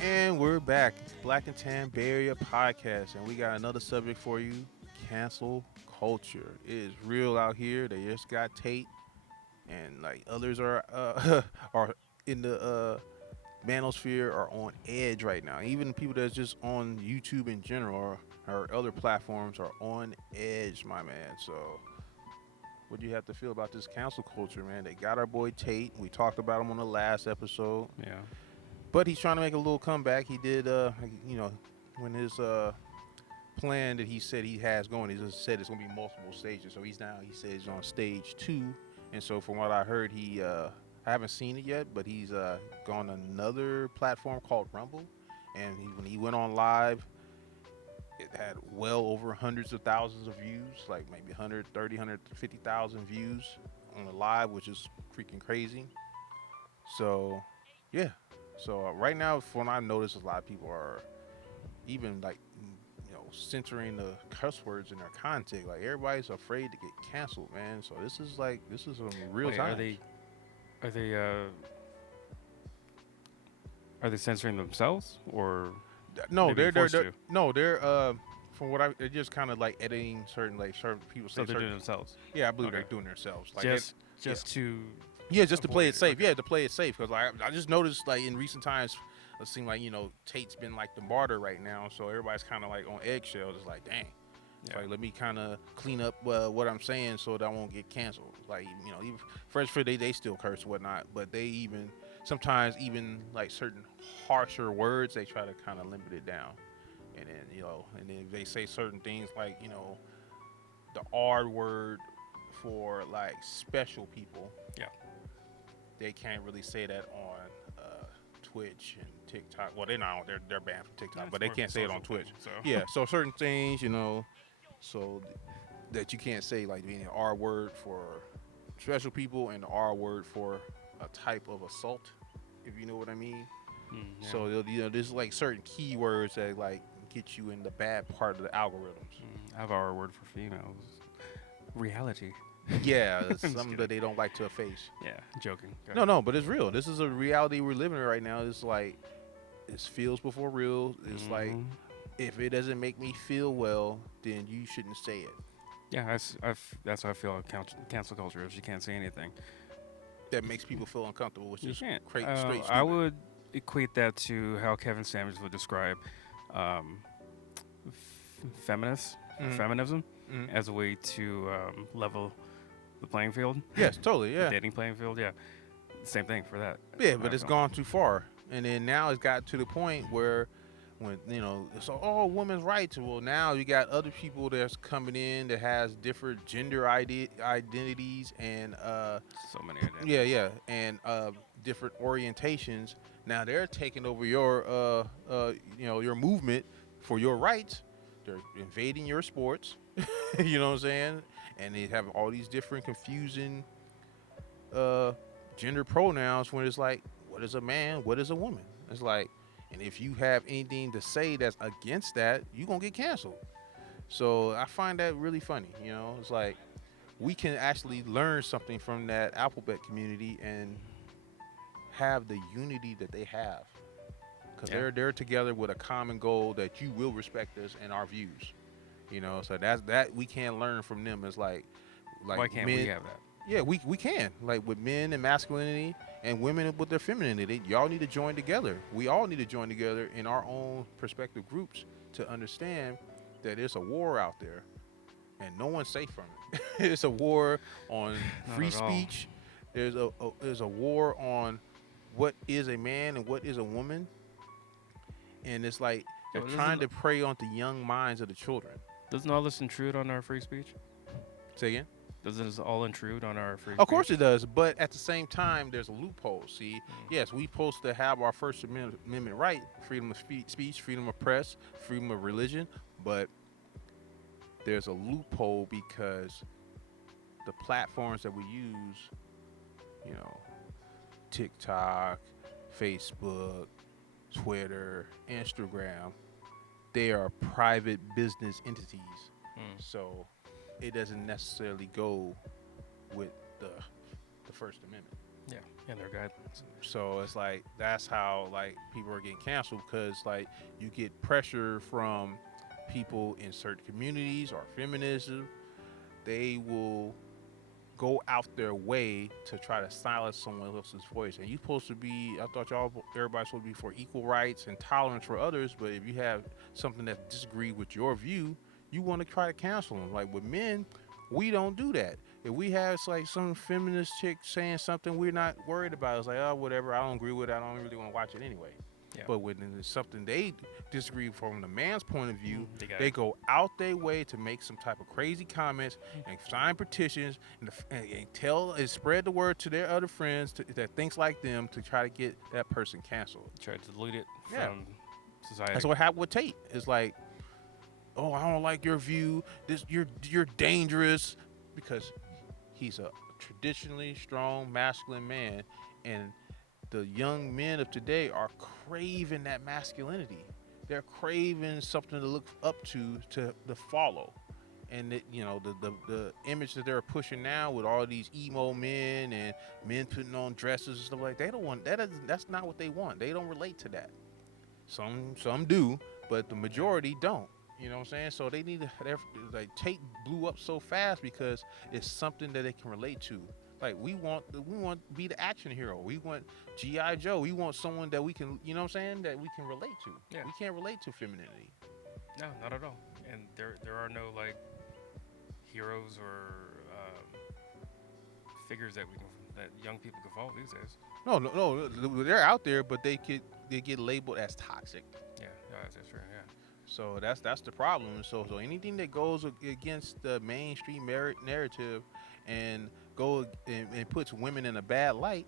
And we're back. It's Black and Tan Bay Area Podcast, and we got another subject for you: cancel culture. It is real out here. They just got Tate, and like others are are in the manosphere are on edge right now. Even people that's just on YouTube in general or other platforms are on edge, my man. So, what do you have to feel about this cancel culture, man? They got our boy Tate. We talked about him on the last episode. Yeah. But he's trying to make a little comeback. He did, when his plan that he said he has going, he just said it's going to be multiple stages. So he said he's on stage 2. And so from what I heard, I haven't seen it yet, but he's gone on another platform called Rumble. And when he went on live, it had well over hundreds of thousands of views, like maybe 130, 150,000 views on the live, which is freaking crazy. So, yeah. So right now, from what I've noticed, a lot of people are even like, censoring the cuss words in their content. Like everybody's afraid to get canceled, man. So this is a real Wait, time. are they are they censoring themselves or No, maybe they're forced to? no, they're from what they're just kind of like editing certain people say So they're certain. doing themselves? Yeah, I believe Okay. they're doing themselves. Like Just to yeah, just to play avoid it safe. okay. Yeah, to play it safe. Because I just noticed like in recent times, it seemed like Tate's been like the martyr right now, so everybody's kind of like on eggshells. It's like, dang. It's Yeah. like, let me kind of clean up what I'm saying so that I won't get canceled. Like, even Fresh Fit, they still curse and whatnot, but they sometimes even like certain harsher words, they try to kind of limit it down. And then they say certain things like, the R word for like special people. Yeah. They can't really say that on Twitch and TikTok. Well, they're not on, they're banned from TikTok, Yeah, but it's they more of a can't say it on social Twitch. thing, so. Yeah, so certain things, so that you can't say, like being an R word for special people and the R word for a type of assault, if you know what I mean. Yeah. So there's like certain keywords that like get you in the bad part of the algorithms. I have our word for females. Reality. Yeah, it's Just something kidding. that they don't like to efface. Yeah, joking. Go No, ahead. no, but it's real. This is a reality we're living in right now. It's like it's feels before real. It's like Mhm. if it doesn't make me feel well, then you shouldn't say it. Yeah, that's how I feel about cancel culture. If you can't say anything, That makes people feel uncomfortable, which you is can't. straight I stupid. would equate that to how Kevin Samuels would describe um, feminist Mhm. feminism Mhm. as a way to level the playing field, Yes, totally, the yeah. dating playing field. Yeah, same thing for that. Yeah, I but it's feel. gone too far. And then now it's got to the point where when it's all women's rights. Well, now you got other people that's coming in that has different gender identities and So many identities. yeah, and different orientations. Now they're taking over your movement for your rights. They're invading your sports. You know what I'm saying? And they have all these different confusing gender pronouns when it's like, what is a man? What is a woman? It's like, and if you have anything to say that's against that, you're going to get canceled. So I find that really funny. It's like we can actually learn something from that alphabet community and have the unity that they have. Because Yeah. they're together with a common goal that you will respect us and our views. So that we can learn from them. It's like Why can't men, we have that? yeah, we can. Like with men and masculinity and women with their femininity, y'all need to join together. We all need to join together in our own prospective groups to understand that there's a war out there and no one's safe from it. It's a war on Not free at all. speech. There's a war on what is a man and what is a woman. And it's like they're Well, trying to prey on the young minds of the children. Doesn't all this intrude on our free speech? Say again? Doesn't this all intrude on our free speech? Of course it does, but at the same time, there's a loophole. See, yes, we supposed to have our First Amendment right, freedom of speech, freedom of press, freedom of religion, but there's a loophole because the platforms that we use, TikTok, Facebook, Twitter, Instagram, they are private business entities. So it doesn't necessarily go with the First Amendment. Yeah, and their guidelines. So it's like that's how like people are getting canceled because like you get pressure from people in certain communities or feminism. They will go out their way to try to silence someone else's voice. And you're supposed to be, I thought everybody's supposed to be for equal rights and tolerance for others. But if you have something that disagrees with your view, you want to try to cancel them. Like with men, we don't do that. If we have like some feminist chick saying something we're not worried about, it's like, oh, whatever, I don't agree with it. I don't really want to watch it anyway. Yeah. But when it's something they disagree from the man's point of view, They go out their way to make some type of crazy comments and sign petitions and tell and spread the word to their other friends that thinks like them to try to get that person canceled. try to delete it Yeah. from society. That's what happened with Tate. It's like, oh, I don't like your view. You're dangerous because he's a traditionally strong masculine man, and the young men of today are craving that masculinity. They're craving something to look up to follow. And it, the image that they're pushing now with all these emo men and men putting on dresses and stuff like that, they don't want that. That's not what they want. They don't relate to that. Some do, but the majority don't. You know what I'm saying? So they need to like Tate blew up so fast because it's something that they can relate to. Like we want to be the action hero. We want G.I. Joe. We want someone that we can, you know what I'm saying, that we can relate to. Yeah. We can't relate to femininity. No, not at all. And there are no like heroes or figures that young people can follow these days. No, they're out there, but they get labeled as toxic. Yeah, that's true. Yeah. So that's the problem. So anything that goes against the mainstream narrative and puts women in a bad light,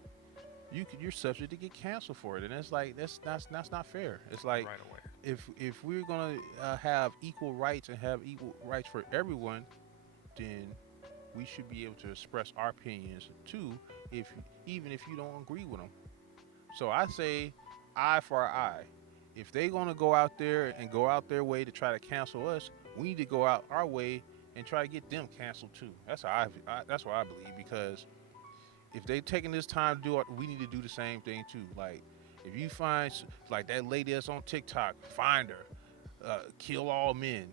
you're subject to get canceled for it. And it's like that's not fair. It's like Right away. if we're gonna have equal rights and have equal rights for everyone, then we should be able to express our opinions too, even if you don't agree with them. So I say eye for eye. If they're gonna go out there and go out their way to try to cancel us, we need to go out our way and try to get them canceled too. That's how that's what I believe, because if they taking this time to do it, we need to do the same thing too. Like if you find like that lady that's on TikTok, find her, kill all men,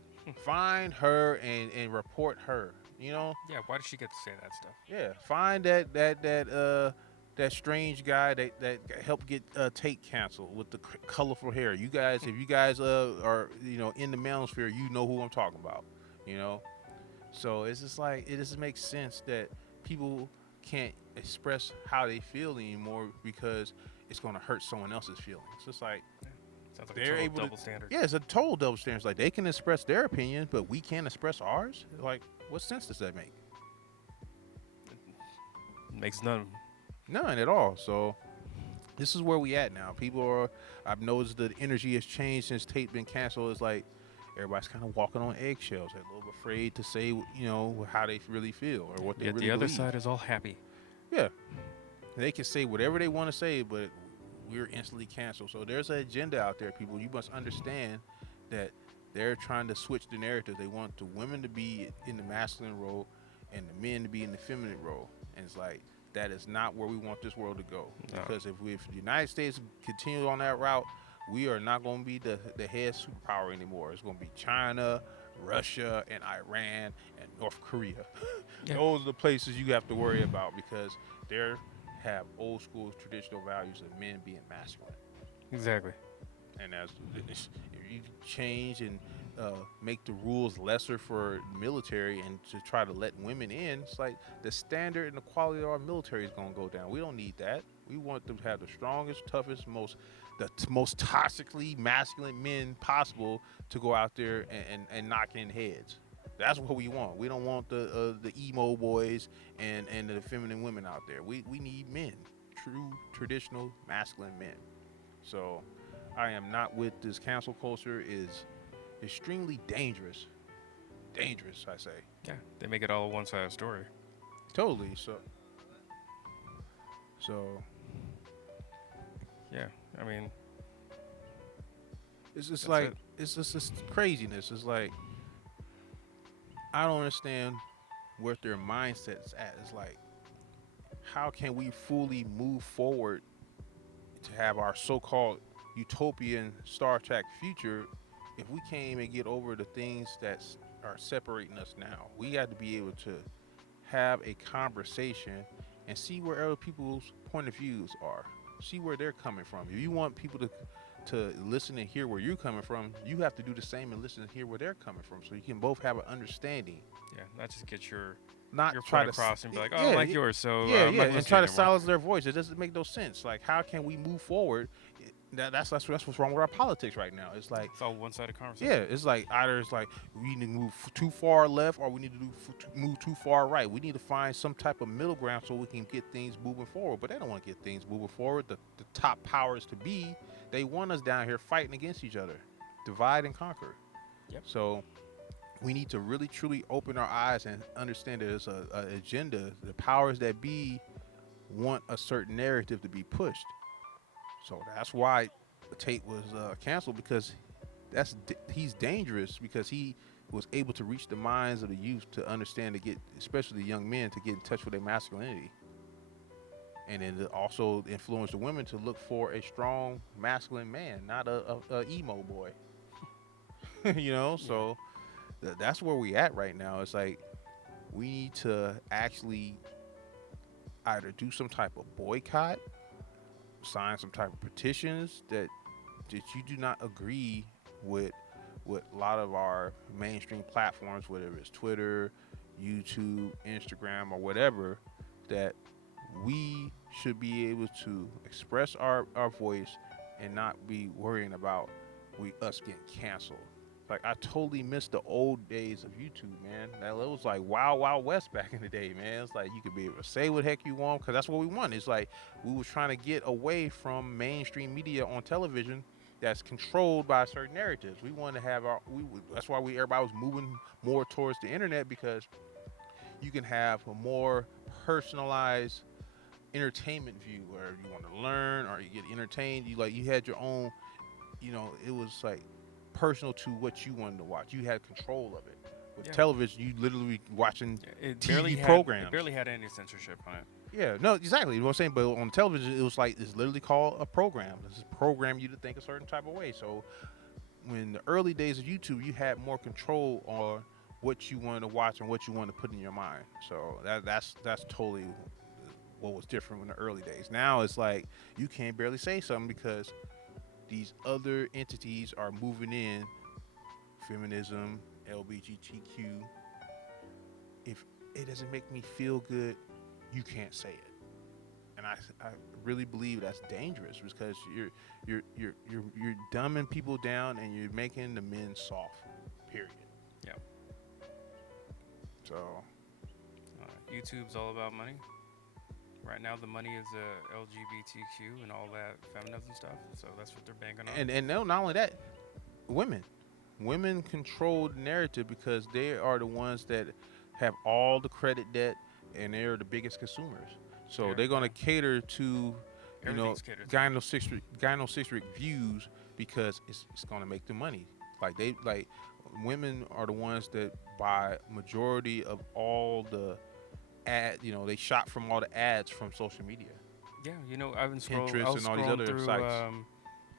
find her and report her. You know? Yeah. Why does she get to say that stuff? Yeah. Find that strange guy that helped get Tate canceled with the colorful hair. You guys, if you guys are in the manosphere, you know who I'm talking about. You know, so it's just like it just makes sense that people can't express how they feel anymore because it's gonna hurt someone else's feelings. It's like Sounds like they're a able total double to, standard. yeah, it's a total double standard. It's like they can express their opinion, but we can't express ours. Like, what sense does that make? Makes none. None at all. So this is where we at now. I've noticed the energy has changed since Tate been canceled. It's like everybody's kind of walking on eggshells. They're a little bit afraid to say, how they really feel or what they Yet really the other believe. side is all happy. Yeah. They can say whatever they want to say, but we're instantly canceled. So there's an agenda out there, people. You must understand that they're trying to switch the narrative. They want the women to be in the masculine role and the men to be in the feminine role. And it's like, that is not where we want this world to go. No. Because if the United States continue on that route, we are not going to be the head superpower anymore. It's going to be China, Russia, and Iran, and North Korea. Yeah. Those are the places you have to worry about because they have old school traditional values of men being masculine. Exactly. And if you change and make the rules lesser for the military and to try to let women in, it's like the standard and the quality of our military is going to go down. We don't need that. We want them to have the strongest, toughest, most toxically masculine men possible to go out there and knock in heads. That's what we want. We don't want the emo boys and the feminine women out there. We need men, true traditional masculine men. So I am not with this cancel culture. Is extremely dangerous. Dangerous, I say. Yeah. They make it all a one-sided story. Totally. So Yeah. I mean, it's just That's like it. it's just this craziness. It's like I don't understand where their mindset's at. It's like how can we fully move forward to have our so-called utopian Star Trek future if we can't even get over the things that are separating us now? We got to be able to have a conversation and see where other people's point of views are. See where they're coming from. If you want people to listen and hear where you're coming from, you have to do the same and listen and hear where they're coming from, so you can both have an understanding. Yeah, not just get your Not try try to to cross and be like, oh, I yeah, like yours, so yeah, I'm yeah, not and listening try to anymore. silence their voice. It doesn't make no sense. Like, how can we move forward? That's what's wrong with our politics right now. It's like, It's all one-sided conversation. yeah, it's like either it's like we need to move too far left or we need to move too far right. We need to find some type of middle ground so we can get things moving forward. But they don't want to get things moving forward. The top powers to be, they want us down here fighting against each other, divide and conquer. Yep. So we need to really truly open our eyes and understand that there's a agenda. The powers that be want a certain narrative to be pushed. So that's why Tate was canceled, because he's dangerous, because he was able to reach the minds of the youth to understand, to get, especially the young men, to get in touch with their masculinity, and then to also influence the women to look for a strong masculine man, not a emo boy. You know, so that's where we at right now. It's like we need to actually either do some type of boycott, sign some type of petitions that you do not agree with a lot of our mainstream platforms, whether it's Twitter, YouTube, Instagram, or whatever, that we should be able to express our voice and not be worrying about us getting canceled. Like, I totally missed the old days of YouTube, man. That it was like Wild Wild West back in the day, man. It's like you could be able to say what the heck you want, because that's what we want. It's like we were trying to get away from mainstream media on television that's controlled by certain narratives. We want to have that's why everybody was moving more towards the internet, because you can have a more personalized entertainment view where you want to learn or you get entertained. You had your own, it was like personal to what you wanted to watch. You had control of it. With television, you literally watching TV programs. It barely had any censorship on it. Yeah, no, exactly. You know what I'm saying? But on television, it was like, it's literally called a program. This is program you to think a certain type of way. So when the early days of YouTube, you had more control on what you wanted to watch and what you wanted to put in your mind. So that's totally what was different in the early days. Now it's like you can't barely say something because these other entities are moving in, feminism, LGBTQ. If it doesn't make me feel good, you can't say it. And I really believe that's dangerous, because you're dumbing people down and you're making the men soft. Period. Yeah. So YouTube's all about money. Right now, the money is LGBTQ and all that feminism stuff. So that's what they're banking on. And no, not only that, women control the narrative, because they are the ones that have all the credit debt, and they're the biggest consumers. So they're going to cater to, gynocentric views, because it's going to make them money. Like women are the ones that buy majority of all the they shop from all the ads from social media. Yeah, I've been scrolling. Pinterest and all these other through, sites. I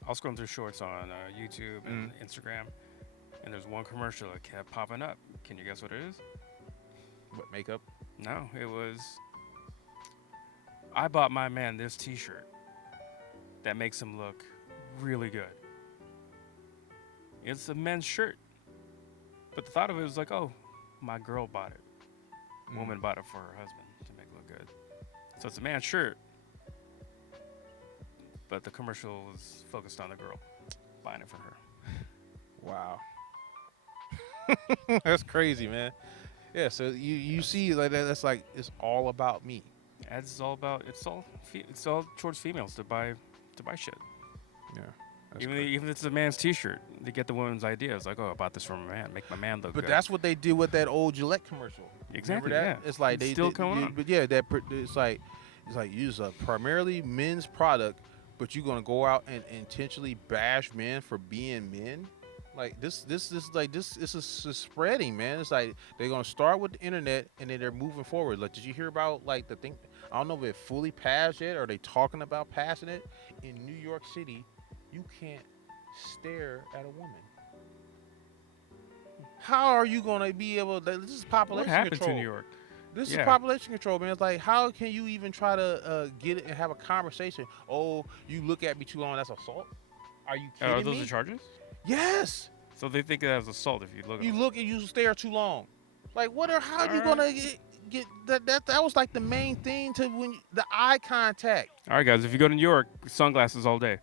was scrolling through shorts on YouTube and Instagram, and there's one commercial that kept popping up. Can you guess what it is? What, makeup? No, it was, I bought my man this t-shirt that makes him look really good. It's a men's shirt. But the thought of it was like, oh, my girl bought it. Woman bought it for her husband to make it look good. So it's a man's shirt, but the commercial was focused on the girl buying it for her. Wow. That's crazy, man. Yeah, so you see, like, that's like, it's all about me. Ads is all about, it's all towards females to buy shit. Yeah. Even if it's a man's t-shirt, they get the woman's idea. It's like, oh, I bought this from a man, make my man look good. But that's what they did with that old Gillette commercial. Exactly. Remember that? Yeah. It's like it's still going on. But yeah, it's like you use a primarily men's product, but you're gonna go out and intentionally bash men for being men. Like this is spreading, man. It's like they're gonna start with the internet and then they're moving forward. Like, did you hear about like the thing? I don't know if it fully passed yet or they talking about passing it. In New York City, you can't stare at a woman. How are you gonna be able to? This is What population happened control. to New York? This is Yeah. population control, man. It's like, how can you even try to get it and have a conversation? Oh, you look at me too long, that's assault? Are you Are kidding those me? the charges? Yes. So they think that as assault if you look at You them. look and you stare too long. Like, what are, how are you All right. gonna get that was like the main thing to the eye contact. All right, guys. If you go to New York, sunglasses all day.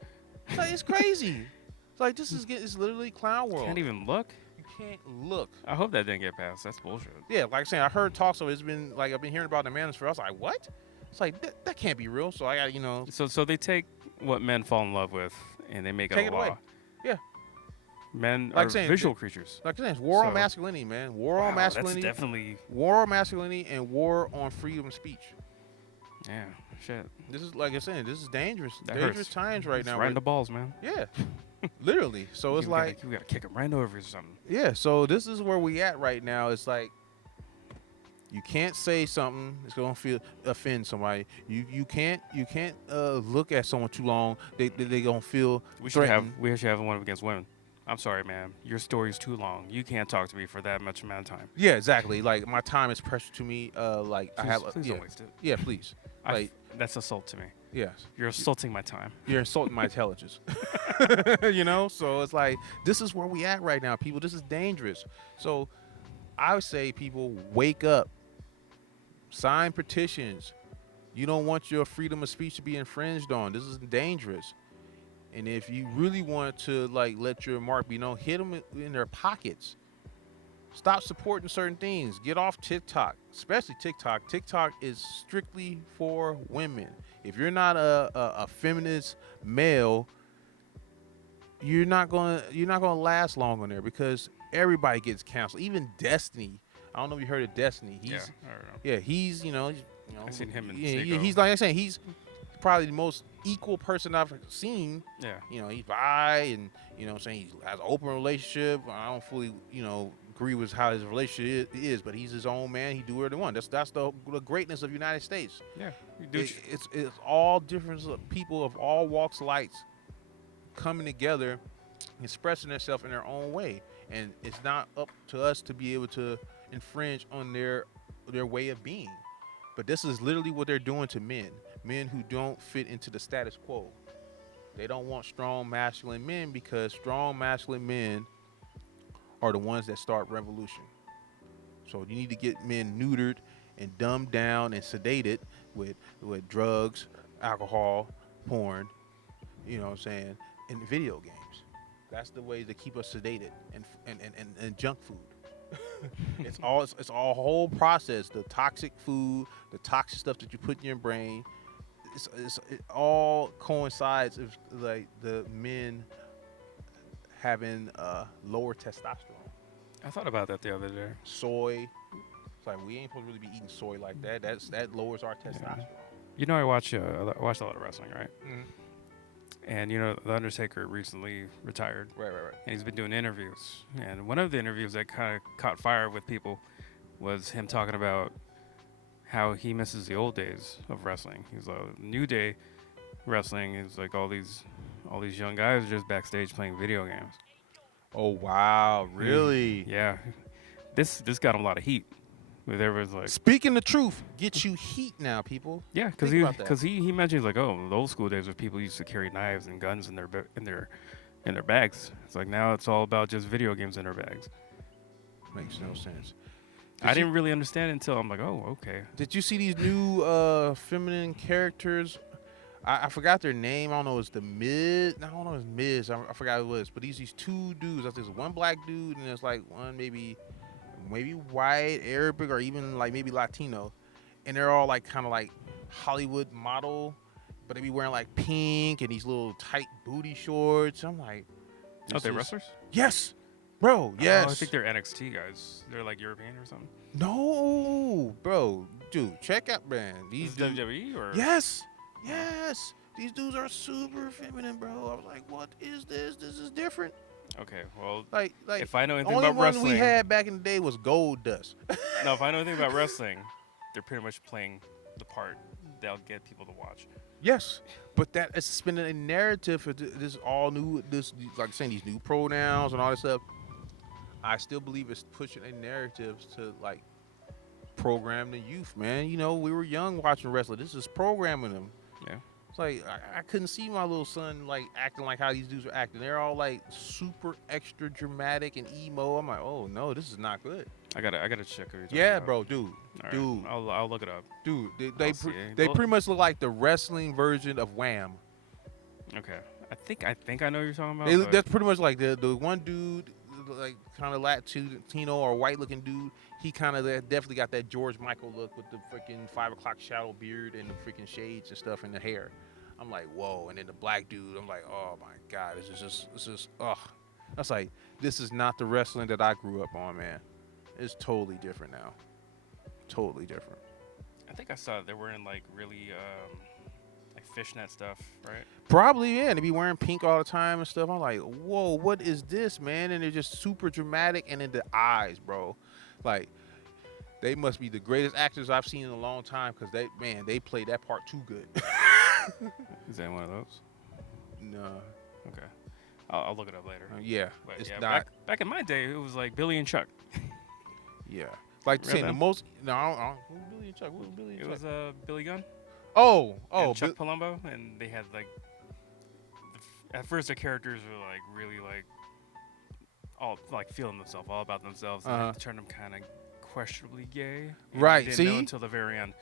Like, it's crazy. It's like it's literally clown world. Can't even look. You can't look. I hope that didn't get passed. That's bullshit. Yeah, like I said, I heard talks of it's been like I've been hearing about the manosphere. I was like, what? It's like that can't be real. So I got So they take what men fall in love with and they make Take it it a law. away. Yeah. Men Like are saying, visual creatures. like I said, it's war on So- masculinity, man. War on Wow, masculinity. That's definitely. War on masculinity and war on freedom of speech. Yeah. Shit. This is like I said, this is dangerous. That dangerous hurts. times right It's now. right where- in the balls, man. Yeah. Literally. So it's like we gotta kick him right over or something. yeah, so this is where we at right now. It's like you can't say something it's gonna offend somebody. You can't look at someone too long. They gonna feel We should threatened. have one against women. I'm sorry, man. Your story's too long. You can't talk to me for that much amount of time. Yeah, exactly. Like my time is precious to me. Like I have Please yeah, don't waste it. yeah, please. Like That's assault to me. yes. You're assaulting my time. You're insulting my intelligence. So it's like this is where we at right now, people. This is dangerous. So I would say, people, wake up, sign petitions. You don't want your freedom of speech to be infringed on. This is dangerous. And if you really want to like let your mark be known, hit them in their pockets. Stop supporting certain things. Get off TikTok, especially TikTok. TikTok is strictly for women. If you're not a feminist male, you're not gonna last long on there because everybody gets canceled. Even Destiny. I don't know if you heard of Destiny. Yeah. I don't know. Yeah, he's I've seen him in yeah, Seiko. he's like I'm saying, he's probably the most equal person I've seen. Yeah. He's bi and I'm saying he has an open relationship. I don't fully agree with how his relationship is, but he's his own man. He do whatever he wants. That's the greatness of the United States. Yeah. You do It's all different people of all walks of life coming together, expressing themselves in their own way, and it's not up to us to be able to infringe on their way of being. But this is literally what they're doing to men who don't fit into the status quo. They don't want strong masculine men because strong masculine men are the ones that start revolution. So you need to get men neutered and dumbed down and sedated with drugs, alcohol, porn, you know what I'm saying, and video games. That's the way to keep us sedated and junk food. it's all a whole process. The toxic food, the toxic stuff that you put in your brain, it all coincides with like the men having lower testosterone. I thought about that the other day. Soy. It's like we ain't supposed to really be eating soy like that. That lowers our testosterone. You know, I watch a lot of wrestling, right? Mhm. And the Undertaker recently retired, Right. and he's been doing interviews. And one of the interviews that kind of caught fire with people was him talking about how he misses the old days of wrestling. He's like, New Day wrestling is like all these young guys are just backstage playing video games. Oh wow, really? Yeah, this got him a lot of heat. With everyone's like, Speaking the truth gets you heat now, people. yeah, Think about that. because he mentions like, oh, the old school days where people used to carry knives and guns in their bags. It's like now it's all about just video games in their bags. Makes no sense. I didn't really understand it until I'm like, oh, okay. Did you see these new feminine characters? I forgot their name. I don't know. It's the Miz. I don't know. It's Miz. I forgot who it was. But these two dudes. I think there's one black dude and there's like one maybe white, Arabic, or even like maybe Latino, and they're all like kind of like Hollywood model, but they be wearing like pink and these little tight booty shorts. I'm like, Oh, they wrestlers? yes, bro, yes. Oh, I think they're NXT guys. They're like European or something. No, bro, dude, check out, man. These These dudes, WWE or yes. These dudes are super feminine, bro. I was like, what is this? This is different. Okay, well, Like if I know anything only about one wrestling, we had back in the day was Gold Dust. no, if I know anything about wrestling, they're pretty much playing the part they'll get people to watch. Yes, but that is spinning a narrative for this all new, this like saying these new pronouns and all this stuff. I still believe it's pushing a narrative to like program the youth, man. You know, we were young watching wrestling. This is programming them. Yeah. It's like I couldn't see my little son like acting like how these dudes are acting. They're all like super extra dramatic and emo. I'm like, oh no, this is not good. I gotta check who you're talking Yeah, about. bro, dude, All right, dude, I'll look it up. dude. I'll see it. They Well- pretty much look like the wrestling version of Wham. Okay. I think I know what you're talking about. They, but that's pretty much like the one dude, like kind of Latino or white looking dude. He kind of definitely got that George Michael look with the freaking 5 o'clock shadow beard and the freaking shades and stuff in the hair. I'm like, whoa. And then the black dude, I'm like, oh my God, this is ugh. That's like, this is not the wrestling that I grew up on, man. It's totally different now. Totally different. I think I saw they were in like really like fishnet stuff, right? Probably, yeah. And they be wearing pink all the time and stuff. I'm like, whoa, what is this, man? And they're just super dramatic. And then the eyes, bro. Like, they must be the greatest actors I've seen in a long time because they played that part too good. Is that one of those? No. Okay. I'll look it up later. Yeah. But It's yeah, not. back in my day, it was like Billy and Chuck. Yeah. Like saying the them? most. No, I don't. Who's Billy and Chuck? Who's Billy and It Chuck? was Billy Gunn and and Chuck Palumbo, and they had like at first the characters were like really like all like feeling themselves, all about themselves, and they turned them kind of questionably gay. And Right, you didn't know see? until the very end,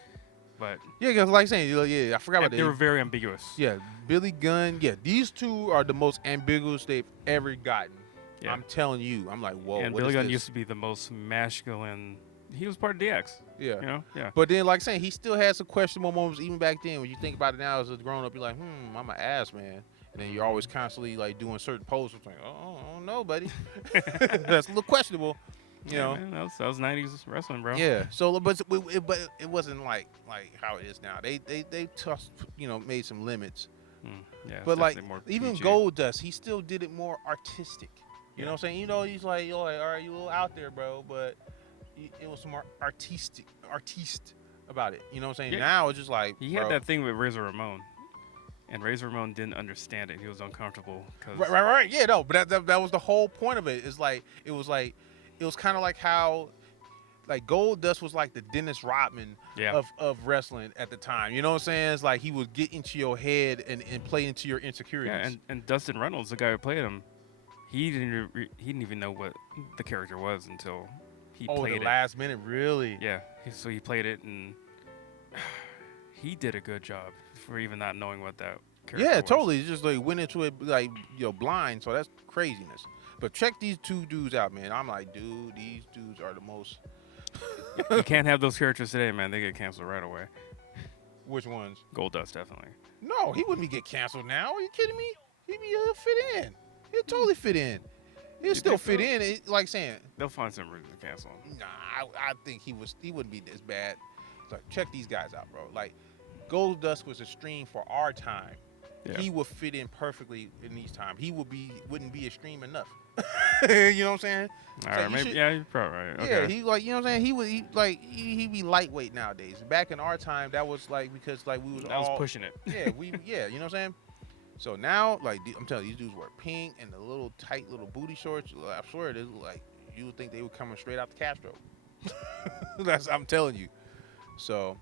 but Yeah, because like saying, yeah, I forgot about they that. were very ambiguous. Yeah, Billy Gunn. Yeah, these two are the most ambiguous they've ever gotten. Yeah. I'm telling you. I'm like, whoa. And what Billy is Gunn this? used to be the most masculine. He was part of DX. Yeah. You know, yeah. But then, like saying, he still has some questionable moments even back then. When you think about it now as a grown up, you're like, I'm an ass man. And then you're always constantly like doing certain poses. Like, oh, I don't know, buddy. That's a little questionable, you know. Man, that was 90s wrestling, bro. Yeah. So, but it wasn't like how it is now. They tossed, made some limits. Yeah. it's But like definitely more even PG. Goldust, he still did it more artistic. You know what I'm saying? He's like, all right, you a little out there, bro, but it was some more artiste about it. You know what I'm saying? Yeah. Now it's just like He bro. had that thing with Razor Ramon, and Razor Ramon didn't understand it. He was uncomfortable because Right. Yeah, no, but that was the whole point of it. It was kind of like how like Goldust was like the Dennis Rodman of wrestling at the time. You know what I'm saying? It's like he would get into your head and play into your insecurities. Yeah, and Dustin Reynolds, the guy who played him, he didn't even know what the character was until he played the it. last minute, really? Yeah, so he played it, and he did a good job for even not knowing what that character Yeah, was. totally. It's just like went into it like blind. So that's craziness. But check these two dudes out, man. I'm like, dude, these dudes are the most. You can't have those characters today, man. They get canceled right away. Which ones? Goldust, definitely. No, he wouldn't be get canceled now. Are you kidding me? He'd fit in. He'd totally fit in. He'd You still think fit so? in. Like saying, They'll find some reason to cancel him. nah, I think he wouldn't be this bad. So check these guys out, bro. Like Goldust was extreme for our time. Yeah. He would fit in perfectly in these times. He wouldn't be extreme enough. You know what I'm saying? All So right, you maybe. should- Yeah, you're probably right. Okay. Yeah, he like you know what I'm saying. He'd be lightweight nowadays. Back in our time, that was like because like we was I all was pushing it. yeah you know what I'm saying. So now like I'm telling you, these dudes wear pink and the little tight little booty shorts. I swear it is like you would think they were coming straight out the Castro. I'm telling you. So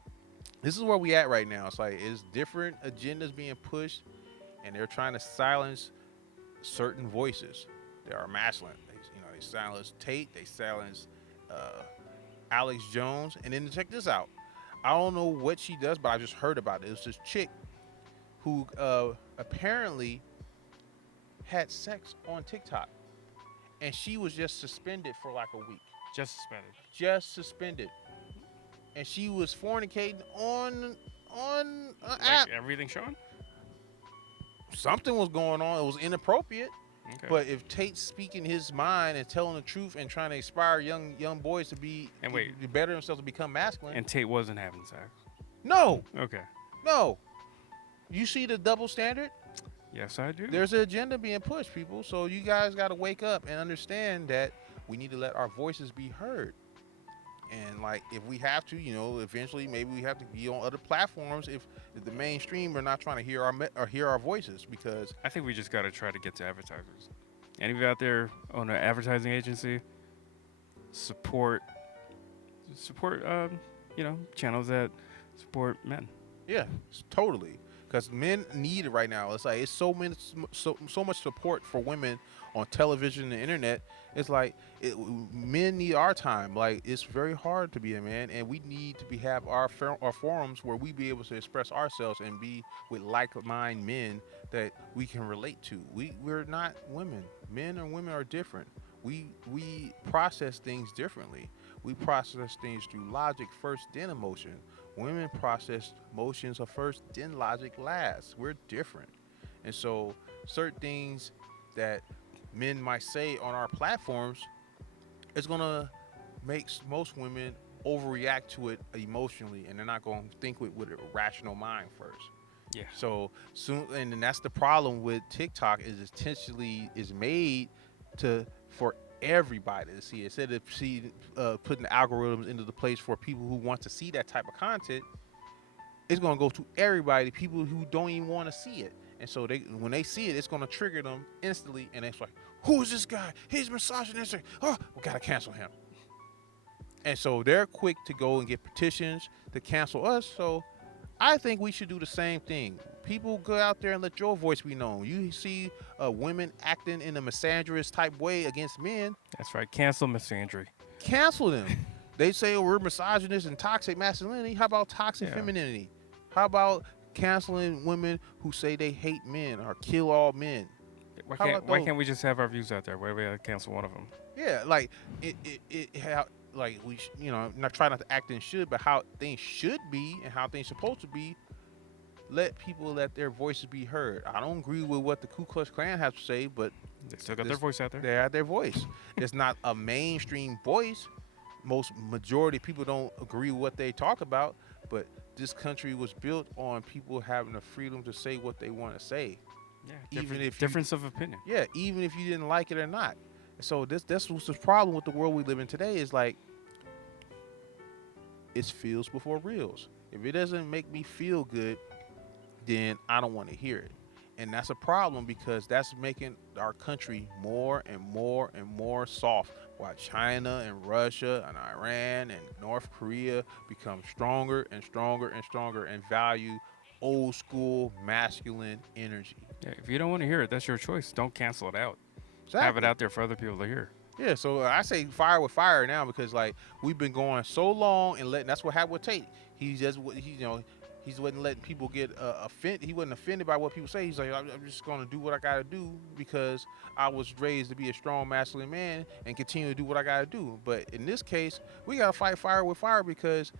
this is where we at right now. It's like it's different agendas being pushed, and they're trying to silence certain voices. They are masculine. They silence Tate. They silence Alex Jones. And then check this out. I don't know what she does, but I just heard about it. It was this chick who apparently had sex on TikTok, and she was just suspended for like a week. Just suspended. Just suspended, and she was fornicating on an Like app. everything showing. Something was going on. It was inappropriate. Okay. But if Tate's speaking his mind and telling the truth and trying to inspire young boys to be to better themselves to become masculine, And Tate wasn't having sex. no, Okay. you see the double standard. Yes, I do. There's an agenda being pushed, people. So you guys got to wake up and understand that we need to let our voices be heard. And like, if we have to, eventually maybe we have to be on other platforms if the mainstream are not trying to hear our voices, because I think we just got to try to get to advertisers. Any of you out there on an advertising agency, support, channels that support men. yeah, totally. Because men need it right now. It's like it's so much support for women on television and the internet. It's like men need our time. Like, it's very hard to be a man, and we need to have our forums where we be able to express ourselves and be with like-minded men that we can relate to. We're not women. Men and women are different. We process things differently. We process things through logic first, then emotion. Women process emotions first, then logic last. We're different. And so certain things that men might say on our platforms is going to make most women overreact to it emotionally, and they're not going to think with a rational mind first. Yeah. So soon, and that's the problem with TikTok, is intentionally is made for everybody to see. Instead of putting the algorithms into the place for people who want to see that type of content, it's going to go to everybody, people who don't even want to see it. And so when they see it, it's going to trigger them instantly, and it's like, who is this guy? He's misogynistic. Oh, we got to cancel him. And so they're quick to go and get petitions to cancel us. So I think we should do the same thing. People, go out there and let your voice be known. You see women acting in a misandrous type way against men. That's right. Cancel misandry. Cancel them. They say, we're misogynist and toxic masculinity. How about toxic femininity? How about canceling women who say they hate men or kill all men? Why can't we just have our views out there? Why do we cancel one of them? Yeah, like like we, not try not to act in should, but how things should be and how things supposed to be. Let people let their voices be heard. I don't agree with what the Ku Klux Klan has to say, but they still got their voice out there. They have their voice. It's not a mainstream voice. Majority of people don't agree with what they talk about, but this country was built on people having the freedom to say what they want to say. Yeah, even if difference of opinion. Yeah, even if you didn't like it or not. So that's what's the problem with the world we live in today, is like, it's feels before reals. If it doesn't make me feel good, then I don't want to hear it. And that's a problem, because that's making our country more and more and more soft, while China and Russia and Iran and North Korea become stronger and stronger and stronger and value old school masculine energy. Yeah, if you don't want to hear it, that's your choice. Don't cancel it out. Exactly. Have it out there for other people to hear. Yeah, so I say fire with fire now, because like, we've been going so long and that's what happened with Tate. He wasn't letting people get offended. He wasn't offended by what people say. He's like, I'm just going to do what I got to do, because I was raised to be a strong masculine man and continue to do what I got to do. But in this case, we got to fight fire with fire, because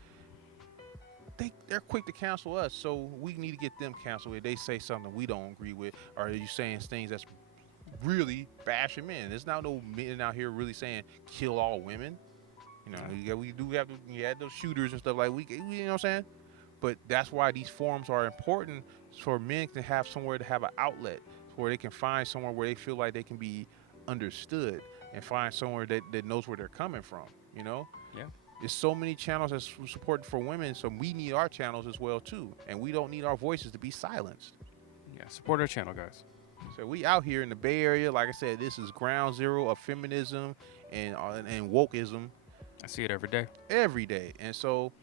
they're quick to cancel us. So we need to get them canceled if they say something we don't agree with, or are you saying things that's really bashing men. There's not no men out here really saying kill all women. We do have those shooters and stuff, like you know what I'm saying? But that's why these forums are important, for men to have somewhere to have an outlet, where they can find somewhere where they feel like they can be understood, and find somewhere that knows where they're coming from, Yeah. There's so many channels that's supported for women, so we need our channels as well too, and we don't need our voices to be silenced. Yeah, support our channel, guys. So we out here in the Bay Area, like I said, this is ground zero of feminism and wokeism. I see it every day. Every day. And so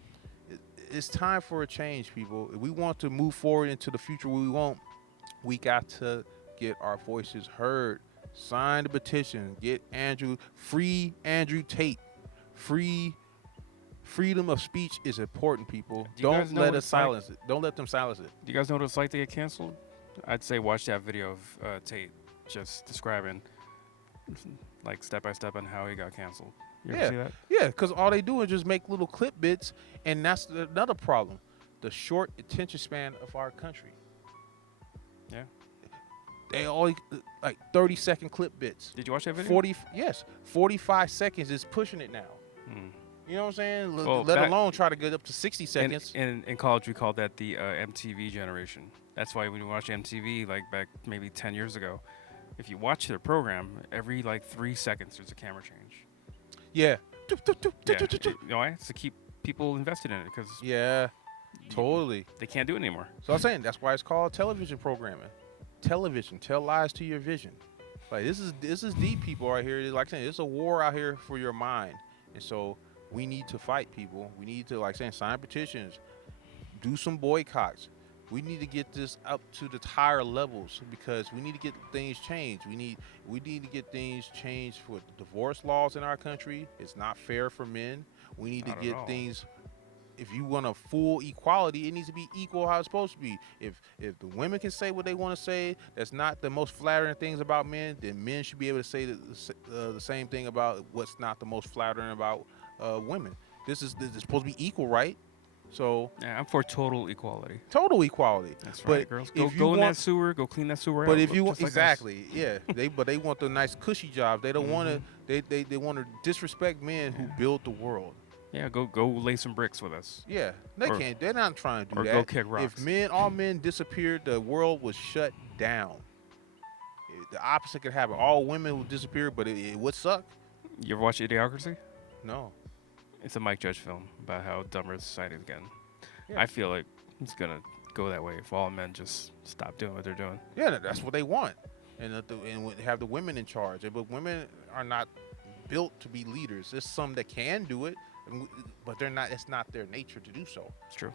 it's time for a change, people. If we want to move forward into the future we want, we got to get our voices heard. Sign the petition. Free Andrew Tate. Freedom of speech is important, people. Don't let us silence it. Don't let them silence it. Do you guys know what it's like to get canceled? I'd say watch that video of Tate just describing, like, step by step on how he got canceled. You ever see that? Yeah, because all they do is just make little clip bits, and that's another problem. The short attention span of our country. Yeah. They only, like, 30-second clip bits. Did you watch that video? 45 seconds is pushing it now. You know what I'm saying? Let alone try to get up to 60 seconds. In college, we called that the MTV generation. That's why when you watch MTV, like back maybe 10 years ago, if you watch their program, every like 3 seconds there's a camera change. Yeah, Yeah, you know why? It's to keep people invested in it because Yeah, totally. they can't do it anymore. So I'm saying that's why it's called television programming. Television, tell lies to your vision. Like this is deep, people right here. Like saying, it's a war out here for your mind, and so we need to fight, people. We need to, like saying, sign petitions, do some boycotts. We need to get this up to the higher levels because we need to get things changed. We need to get things changed for divorce laws in our country. It's not fair for men. We need to Not at get all. things. If you want a full equality, it needs to be equal how it's supposed to be. If the women can say what they want to say, that's not the most flattering things about men, then men should be able to say the same thing about what's not the most flattering about women. This is supposed to be equal, right? So Yeah, I'm for total equality. total equality. That's But right, girls. if you Go in want- that sewer. Go clean that sewer out. But if look you want just like us. exactly, yeah, they want the nice cushy jobs. They don't want Mm-hmm. to. They want to disrespect men who build the world. Yeah, go lay some bricks with us. Yeah, they Or- can't. They're not trying to do or that. go kick rocks. If all men disappeared, the world was shut down. The opposite could happen. All women would disappear, but it would suck. You ever watch Idiocracy? No. It's a Mike Judge film about how dumber society is getting. Yeah. I feel like it's gonna go that way if all men just stop doing what they're doing. Yeah, that's what they want, and have the women in charge. But women are not built to be leaders. There's some that can do it, but they're not. It's not their nature to do so. It's true.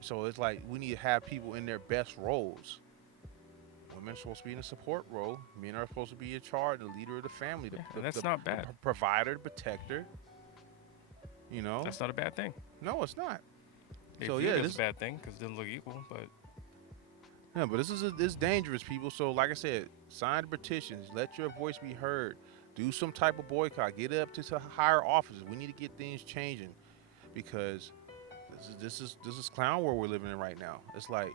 So it's like we need to have people in their best roles. Women are supposed to be in a support role. Men are supposed to be in charge, the leader of the family, and that's not bad. Provider, protector. You know, That's not a bad thing. no, it's not. They So, view yeah, it as this- a bad thing because it doesn't look equal. But Yeah, but this dangerous, people. So, like I said, sign the petitions. Let your voice be heard. Do some type of boycott. Get it up to higher offices. We need to get things changing because this is clown world we're living in right now. It's like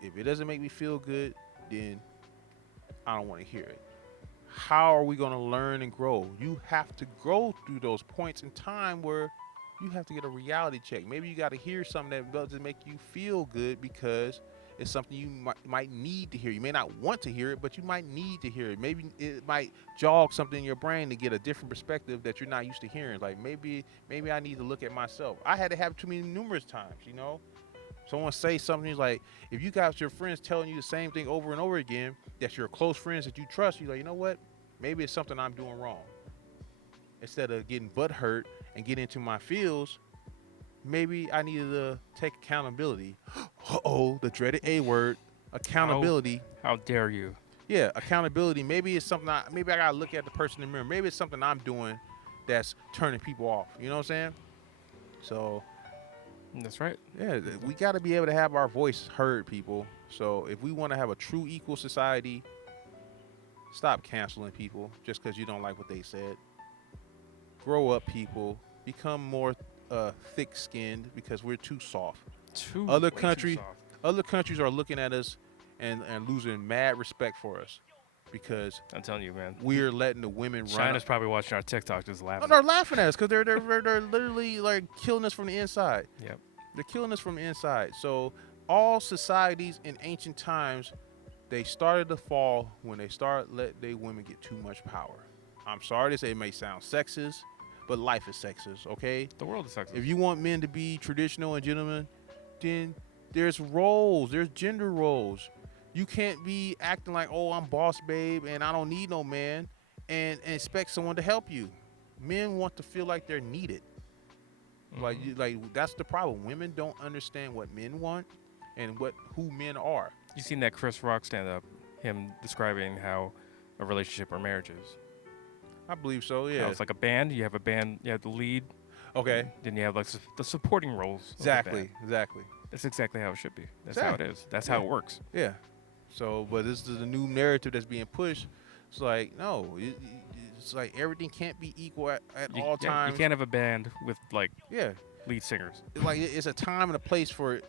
if it doesn't make me feel good, then I don't want to hear it. How are we going to learn and grow? You have to grow through those points in time where you have to get a reality check. Maybe you got to hear something that doesn't make you feel good because it's something you might need to hear. You may not want to hear it, but you might need to hear it. Maybe it might jog something in your brain to get a different perspective that you're not used to hearing. Like maybe I need to look at myself. I had to have it to me numerous times, you know? Someone say something like, if you got your friends telling you the same thing over and over again, that's your close friends that you trust, you're like, you know what? Maybe it's something I'm doing wrong. Instead of getting butt hurt and getting into my feels, maybe I needed to take accountability. Uh-oh, the dreaded A word, accountability. how dare you? Yeah, accountability. Maybe it's something maybe I gotta look at the person in the mirror. Maybe it's something I'm doing that's turning people off. You know what I'm saying? So That's right. yeah, we gotta be able to have our voice heard, people. So if we want to have a true equal society, stop canceling people just because you don't like what they said. Grow up, people. Become more thick-skinned because we're too soft. Other countries are looking at us and losing mad respect for us because I'm telling you, man. we're letting the women run. China's probably watching our TikTok just Oh, laughing. they're laughing at us because they're literally like killing us from the inside. Yep. They're killing us from the inside. So all societies in ancient times, they started to fall when they start let their women get too much power. I'm sorry to say it may sound sexist, but life is sexist, okay? The world is sexist. If you want men to be traditional and gentlemen, then there's roles, there's gender roles. You can't be acting like, oh, I'm boss babe and I don't need no man and expect someone to help you. Men want to feel like they're needed. Like that's the problem. Women don't understand what men want and who men are. You seen that Chris Rock stand up, him describing how a relationship or marriage is. I believe so, How yeah. it's like a band. You have a band. You have the lead. Okay. Then you have like the supporting roles. of the Exactly, band. exactly. That's exactly how it should be. That's how it is. That's how it works. Yeah. So, but this is the new narrative that's being pushed. It's like, no, it's like everything can't be equal at all times. You can't have a band with like Yeah. lead singers. It's like it's a time and a place for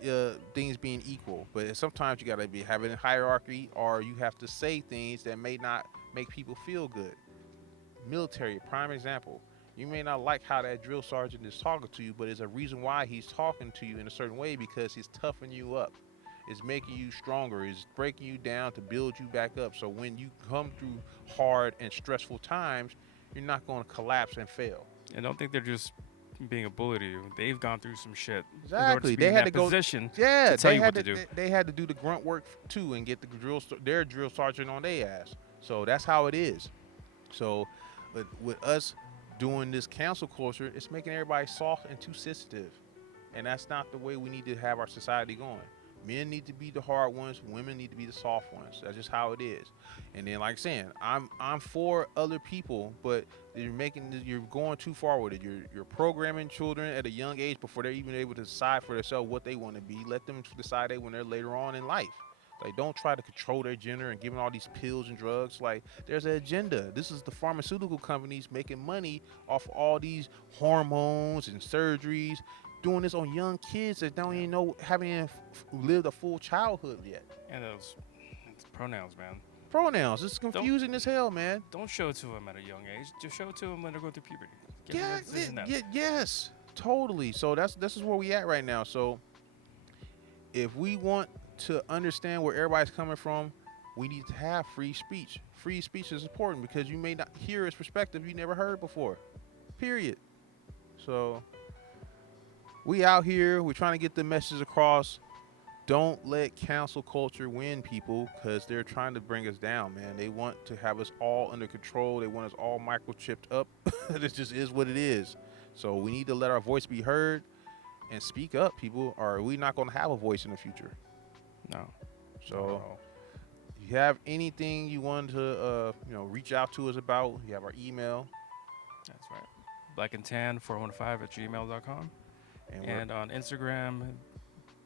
things being equal, but sometimes you gotta be having a hierarchy, or you have to say things that may not make people feel good. Military, prime example. You may not like how that drill sergeant is talking to you, but there's a reason why he's talking to you in a certain way because he's toughing you up. It's making you stronger. It's breaking you down to build you back up. So when you come through hard and stressful times, you're not going to collapse and fail. And don't think they're just being a bully to you. They've gone through some shit Exactly. in order to be They in had that to go. position Yeah, to tell they you had what to. to do. They had to do the grunt work too and get the their drill sergeant on their ass. So that's how it is. So, but with us doing this cancel culture, it's making everybody soft and too sensitive, and that's not the way we need to have our society going. Men need to be the hard ones. Women need to be the soft ones. That's just how it is. And then, like saying, I'm for other people, but you're going too far with it. You're programming children at a young age before they're even able to decide for themselves what they want to be. Let them decide that when they're later on in life. Like, don't try to control their gender and give them all these pills and drugs. Like, there's an agenda. This is the pharmaceutical companies making money off all these hormones and surgeries, doing this on young kids that don't even know, haven't even lived a full childhood yet. And it's pronouns, man. Pronouns. It's confusing as hell, man. Don't show it to them at a young age. Just show it to them when they go through puberty. Give them that decision now. Yes, totally. So this is where we at right now. So if we want to understand where everybody's coming from, we need to have free speech. Free speech is important because you may not hear his perspective you never heard before. Period. So we out here, we're trying to get the message across. Don't let cancel culture win, people, because they're trying to bring us down, man. They want to have us all under control. They want us all microchipped up. This just is what it is. So we need to let our voice be heard and speak up, people, or we're not going to have a voice in the future. No. So if you have anything you want to, reach out to us about, you have our email. That's right. blackandtan415@gmail.com. And on Instagram,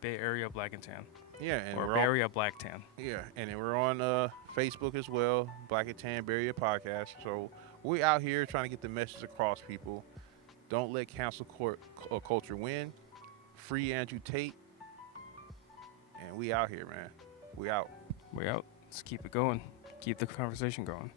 Bay Area Black and Tan. Yeah, and or Bay Area Black Tan. Yeah, and then we're on Facebook as well, Black and Tan Bay Area Podcast. So we're out here trying to get the message across, people. Don't let cancel culture win. Free Andrew Tate. And we out here, man. We out. We out. Let's keep it going. Keep the conversation going.